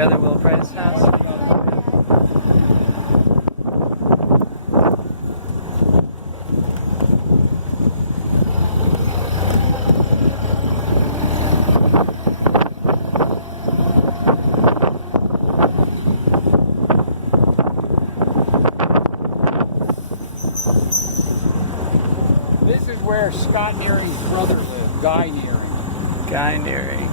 the other Will Price house. This is where Scott Nearing's brother lived, Guy Nearing. Guy Nearing.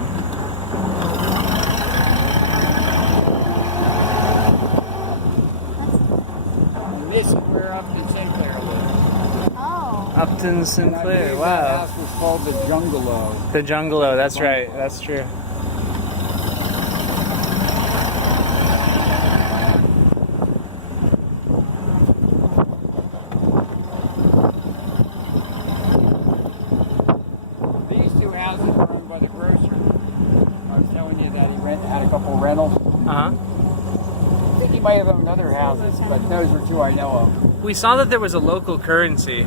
And this is where Upton Sinclair lived. Oh. Upton Sinclair, That wow. house was called the Jungalow. The Jungalow, that's right, that's true. These two houses were owned by the grocer. I was telling you that he had a couple of rentals. Uh-huh. I think he might have owned other houses, but those are two I know of. We saw that there was a local currency.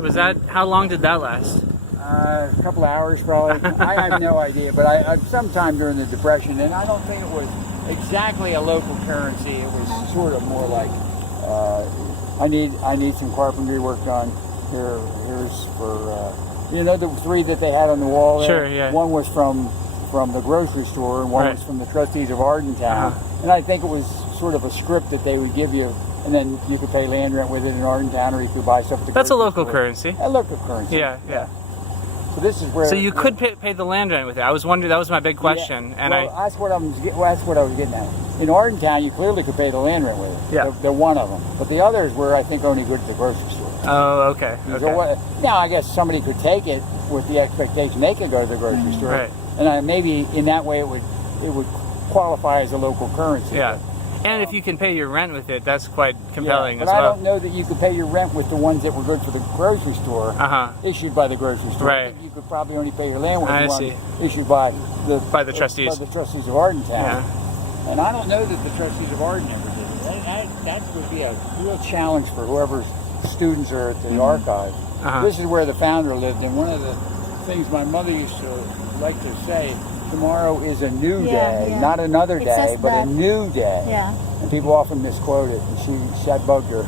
Was that, how long did that last? A couple of hours probably. I have no idea, but I sometime during the Depression, and I don't think it was exactly a local currency. It was sort of more like, I need some carpentry work done. Here's for, you know, the three that they had on the wall there? Sure, yeah. One was from the grocery store, and one Right. was from the trustees of Arden Town. And I think it was sort of a script that they would give you, and then you could pay land rent with it in Arden Town, or you could buy stuff at the That's a grocery local store. currency. A local currency. Yeah, yeah. So this is where. So you could pay the land rent with it. I was wondering, that was my big question. Yeah. And Well, that's what I was getting at. In Arden Town, you clearly could pay the land rent with it. Yeah. They're one of them. But the others were, I think, only good at the grocery store. Oh, okay. Okay. Now, I guess somebody could take it with the expectation they could go to the grocery store. Right. And maybe in that way it would qualify as a local currency. Yeah. And if you can pay your rent with it, that's quite compelling but as well. I don't know that you could pay your rent with the ones that were good for the grocery store, issued by the grocery store. Right. I think you could probably only pay your land with I the see. ones issued by the trustees. By the trustees of Arden Town. Yeah. And I don't know that the trustees of Arden ever did it. That would be a real challenge for whoever students are at the archive. This is where the founder lived, and one of the things my mother used to like to say, tomorrow is a new day, not another day, but a new day. Yeah. And people often misquote it, and that bugged her.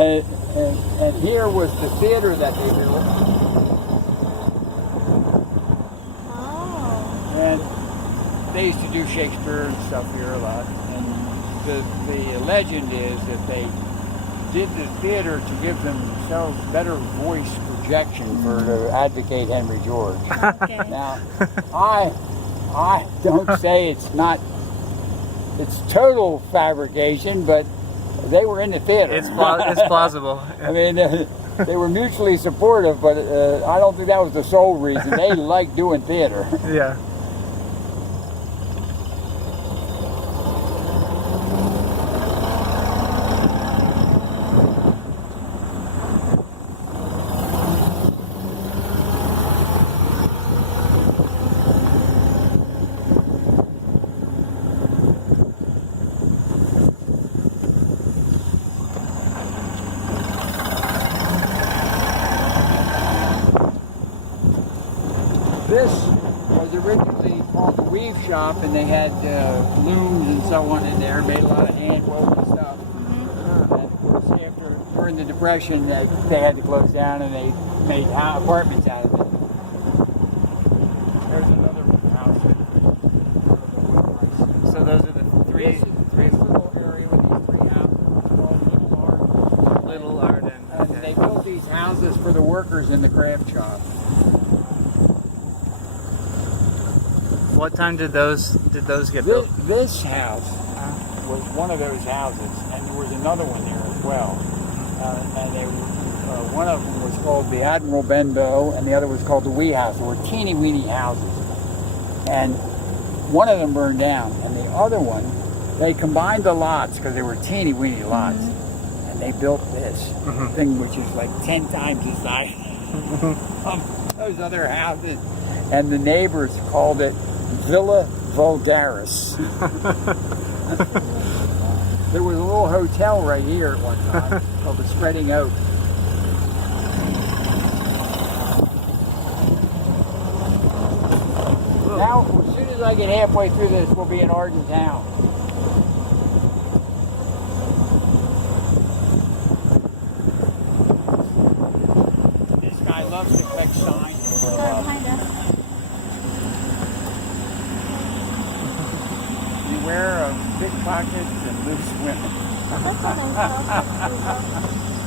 and here was the theater that they built. Oh. And they used to do Shakespeare and stuff here a lot. And the legend is that they did the theater to give themselves better voice projection to advocate Henry George. Okay. Now, I don't say it's total fabrication, but they were in the theater. It's plausible. I mean, they were mutually supportive, but I don't think that was the sole reason. They liked doing theater. Yeah. This was originally called the Weave Shop, and they had looms and so on in there, made a lot of hand-woven stuff. And of course, during the Depression, they had to close down, and they made apartments out of it. There's another house. So those are the three. This little area with these three houses called Little Arden. And they built these houses for the workers in the craft shop. What time did those get built? This house was one of those houses, and there was another one there as well. And they one of them was called the Admiral Benbow, and the other was called the Wee House. They were teeny weeny houses, and one of them burned down, and the other one, they combined the lots because they were teeny weeny lots, and they built this thing, which is like 10 times the size of those other houses, and the neighbors called it Villa Vulgaris. There was a little hotel right here at one time called the Spreading Oak. Now, as soon as as I get halfway through this, we'll be in Arden town. This guy loves to fix signs. Beware of pickpockets and loose women.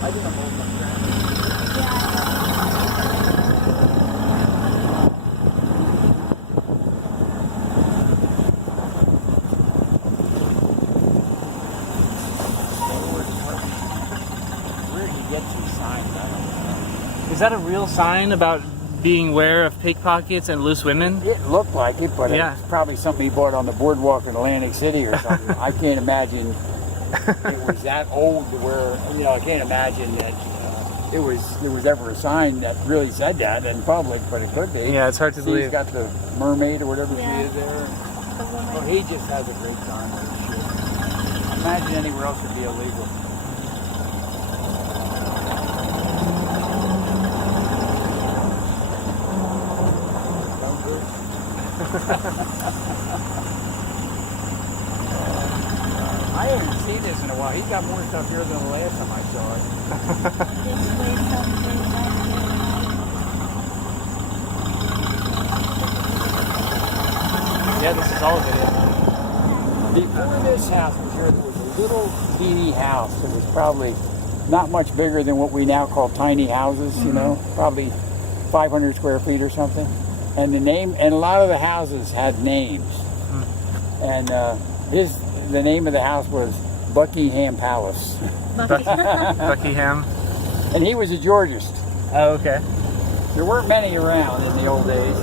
I think I'm holding my friend. Where did he get these signs? I don't know. Is that a real sign about being aware of pickpockets and loose women? It looked like it, but Yeah. it's probably something he bought on the boardwalk in Atlantic City or something. I can't imagine it was that old to where, you know, I can't imagine that there was ever a sign that really said that in public, but it could be. Yeah, it's hard to See, believe. he's got the mermaid or whatever Yeah. she is there. Well, he just has a great sign there, sure. Imagine anywhere else would be illegal. I haven't seen this in a while. He's got more stuff here than the last time I saw it. Yeah, this is all of it. Before this house was here, there was a little teeny house that was probably not much bigger than what we now call tiny houses, you know, probably 500 square feet or something. And a lot of the houses had names. And the name of the house was Buckingham Palace. Buckingham. And he was a georgist. Oh, okay. There weren't many around in the old days.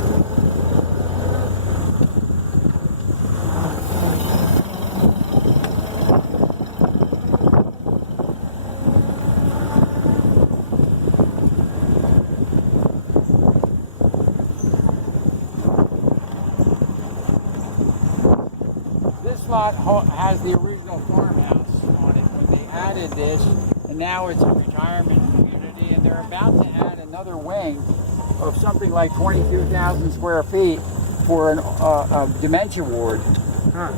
This lot has the original farmhouse on it when they added this, and now it's a retirement community, and they're about to add another wing of something like 22,000 square feet for a dementia ward. Huh.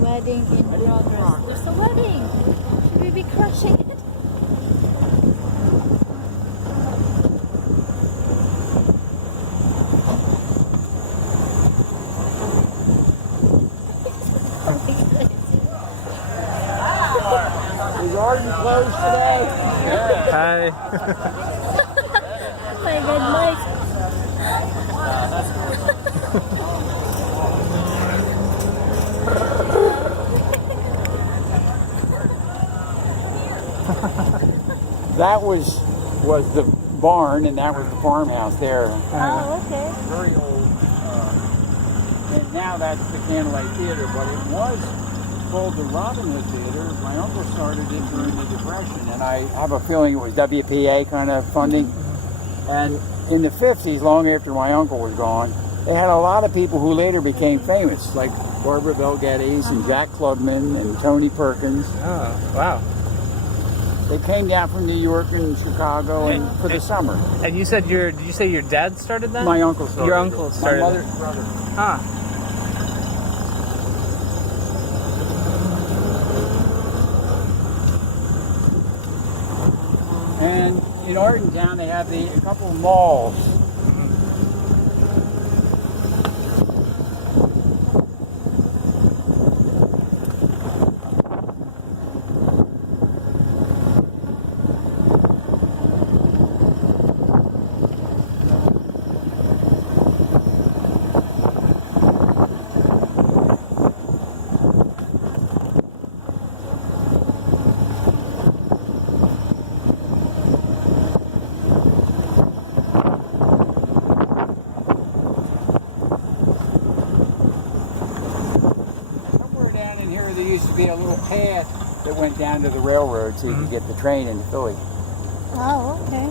Wedding in progress. There's a wedding. Should we be crushing it? Is Arden closed today? Yeah. Hi. My goodness. That was the barn, and that was the farmhouse there. Oh, okay. Very old. And now that's the Candlelight Theater, but it was called the Robin Hood Theater. My uncle started it during the Depression, and I have a feeling it was WPA kind of funding. And in the 50s, long after my uncle was gone, they had a lot of people who later became famous, like Barbara Bel Geddes and Jack Klugman and Tony Perkins. Oh, wow. They came down from New York and Chicago and for the summer. And you said did you say your dad started that? My uncle started Your it. uncle started My it. mother's brother. Huh. And in Arden town, they have a couple of malls. There used to be a little path that went down to the railroad so you could get the train into Philly. Oh, okay.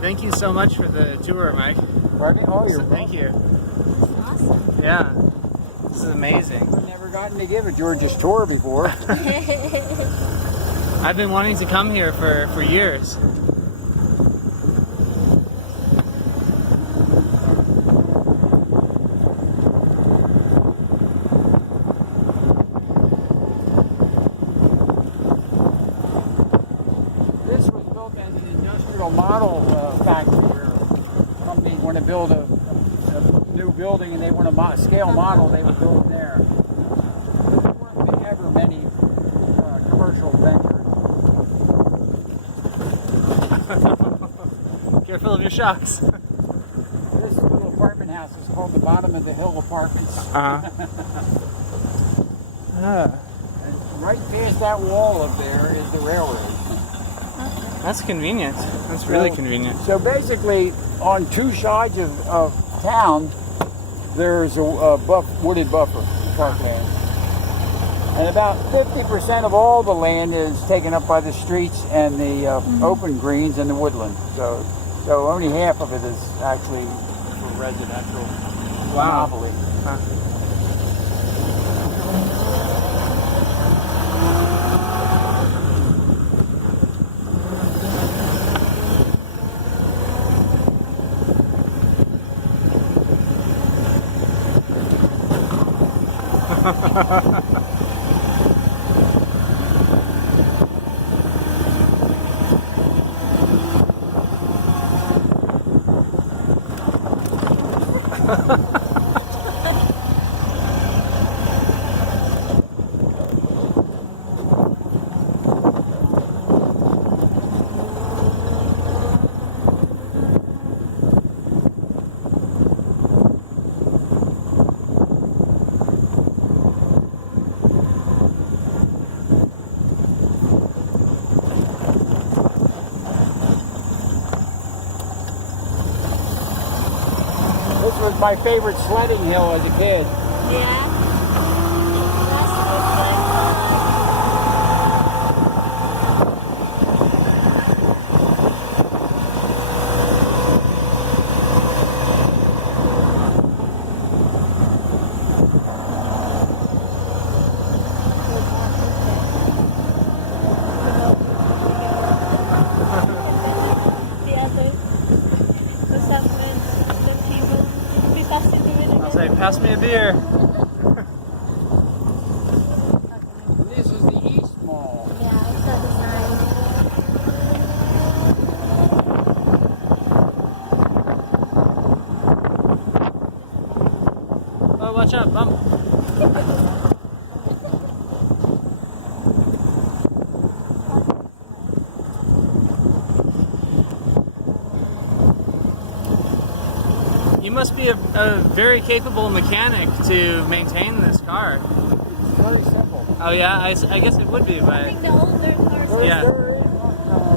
Thank you so much for the tour, Mike. Pardon me? Oh, you're Thank you. Awesome. Yeah. This is amazing. We're never gotten to give a georgist tour before. I've been wanting to come here for years. This was built as an industrial model factory where companies want to build a new building and they want a scale model, they would build it there. There weren't ever many commercial ventures. Careful of your shocks. This little apartment house is called the Bottom of the Hill Apartments. And right past that wall up there is the railroad. That's convenient. That's really convenient. So basically, on two sides of town, there's a wooded buffer, parkland. And about 50% of all the land is taken up by the streets and the open greens and the woodland. So only half of it is actually for residential monopoly. This was my favorite sledding hill as a kid. Yeah. I'll say, pass me a beer. This is the East Mall. Yeah, it's so nice. Oh, watch out, bump. You must be a very capable mechanic to maintain this car. It's very simple. Oh yeah, I guess it would be, I but think the older cars. Yeah.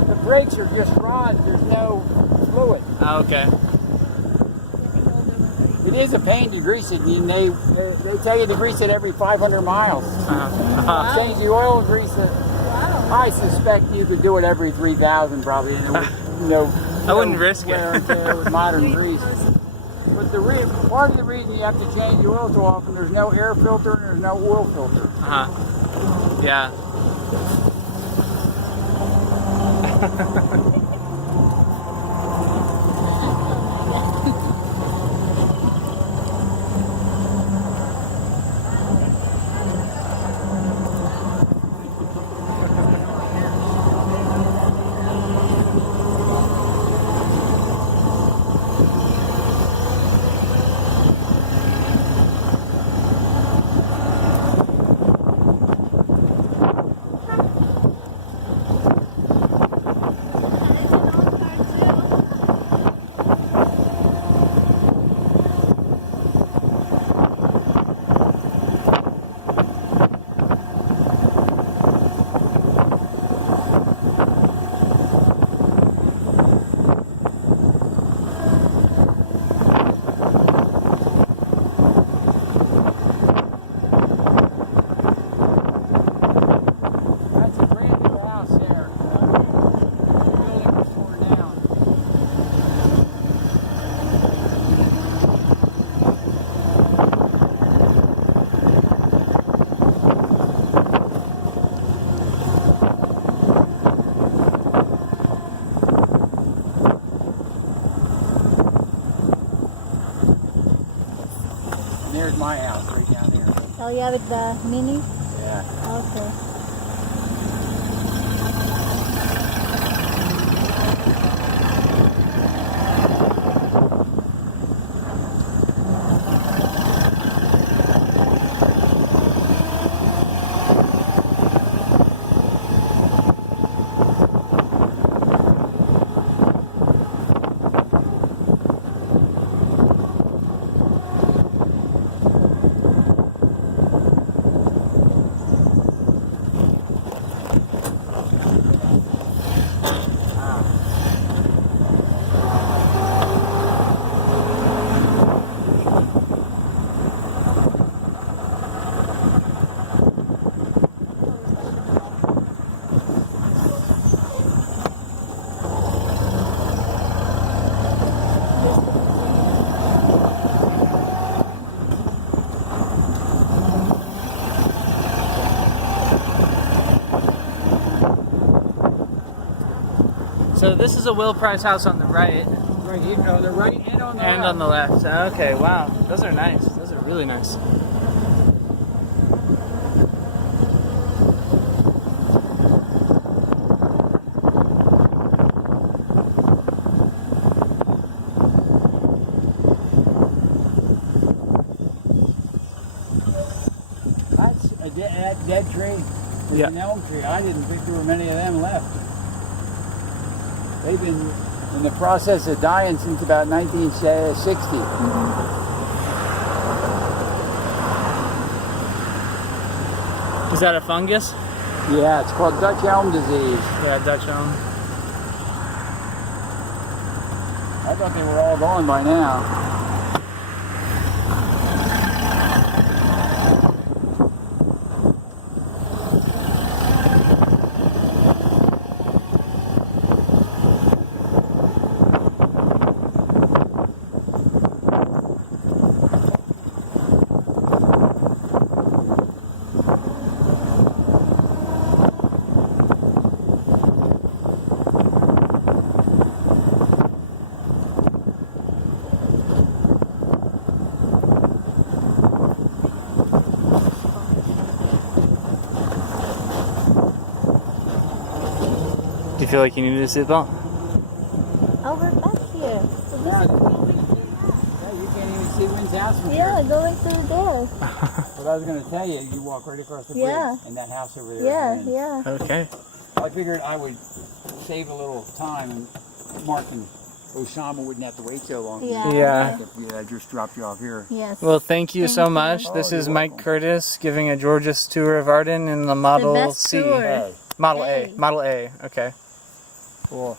The brakes are just rods. There's no fluid. oh, okay. It is a pain to grease it. And they tell you to grease it every 500 miles. Change the oil and grease it. Wow. I suspect you could do it every 3,000 probably. And it would, I wouldn't risk wear it. and tear with modern grease. But part of the reason you have to change the oil so often, there's no air filter and there's no oil filter. Yeah. here's my house, right down there. Oh yeah, with the mini? Yeah. Okay. So this is a Will Price house on the right Right here, on the right and on the and left. on the left. Okay, wow. Those are nice. Those are really nice. That's that dead tree is Yeah. an elm tree. I didn't think there were many of them left. They've been in the process of dying since about 1960. Is that a fungus? Yeah, it's called Dutch elm disease. Yeah, Dutch elm. I thought they were all gone by now. Do you feel like you need a seatbelt? Over back here. Yeah, you can't even see Wynn's house from Yeah, here. going through there. But I was going to tell you, you walk right across the bridge, Yeah. and that house over there. Yeah, is Wynn's. yeah. Okay. I figured I would save a little time, and Mark and Osama wouldn't have to wait so long. Yeah. Yeah. I just dropped you off here. Yes. Well, thank you so Thank you. much. Oh, This is you're Mike welcome. Curtis giving a georgist tour of Arden in the Model best C. tour. Hey, Model Hey. A. Model A. Okay. cool.